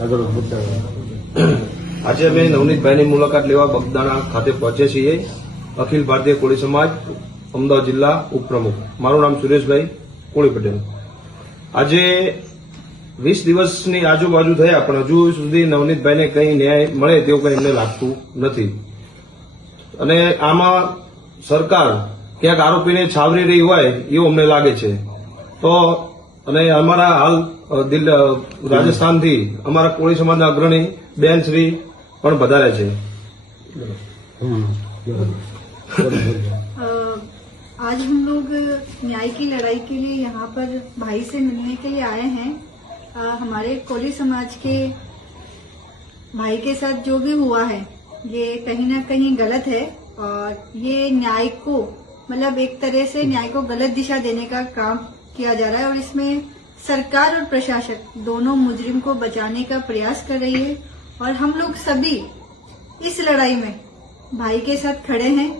આજે અમે નવનીતભાઈની મુલાકાત લેવા બગદાણા ખાતે પહોંચ્યા છીએ. અખિલ ભારતીય કોળી સમાજ અમદાવાદ જિલ્લા ઉપપ્રમુખ. મારું નામ સુરેશભાઈ કોળી પટેલ. આજે 20 દિવસની આજુબાજુ થયા પણ હજુ સુધી નવનીતભાઈને કંઈ ન્યાય મળે તેવું કંઈ એમને લાગતું નથી. અને આમાં સરકાર ક્યાંક આરોપીને છાવરી રહી હોય એવું અમને લાગે છે. તો અને અમારા હાલ રાજસ્થાનથી અમારા કોળી સમાજના અગ્રણી બેન શ્રી પણ વધારે છે. आज हम लोग न्याय की लड़ाई के लिए यहाँ पर भाई से मिलने के लिए आए हैं. हमारे कोली समाज के भाई के साथ जो भी हुआ है ये कहीं ना कहीं गलत है और ये न्याय को मतलब एक तरह से न्याय को गलत दिशा देने का काम किया जा रहा है और इसमें सरकार और प्रशासन दोनों मुजरिम को बचाने का प्रयास कर रही है. और हम लोग सभी इस लड़ाई में भाई के साथ खड़े हैं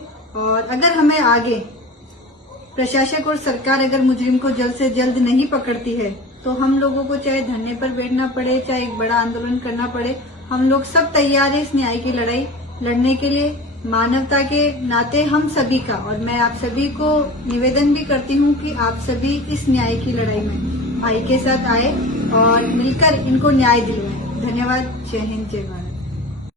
और अगर हमें आगे प्रशासन और सरकार अगर मुजरिम को जल्द से जल्द नहीं पकड़ती है तो हम लोगों को चाहे धरने पर बैठना पड़े, चाहे एक बड़ा आंदोलन करना पड़े, हम लोग सब तैयार है इस न्याय की लड़ाई लड़ने के लिए. मानवता के नाते हम सभी का और मैं आप सभी को निवेदन भी करती हूँ कि आप सभी इस न्याय की लड़ाई में भाई के साथ आए और मिलकर इनको न्याय दिलवाएं. धन्यवाद. जय हिंद, जय भारत.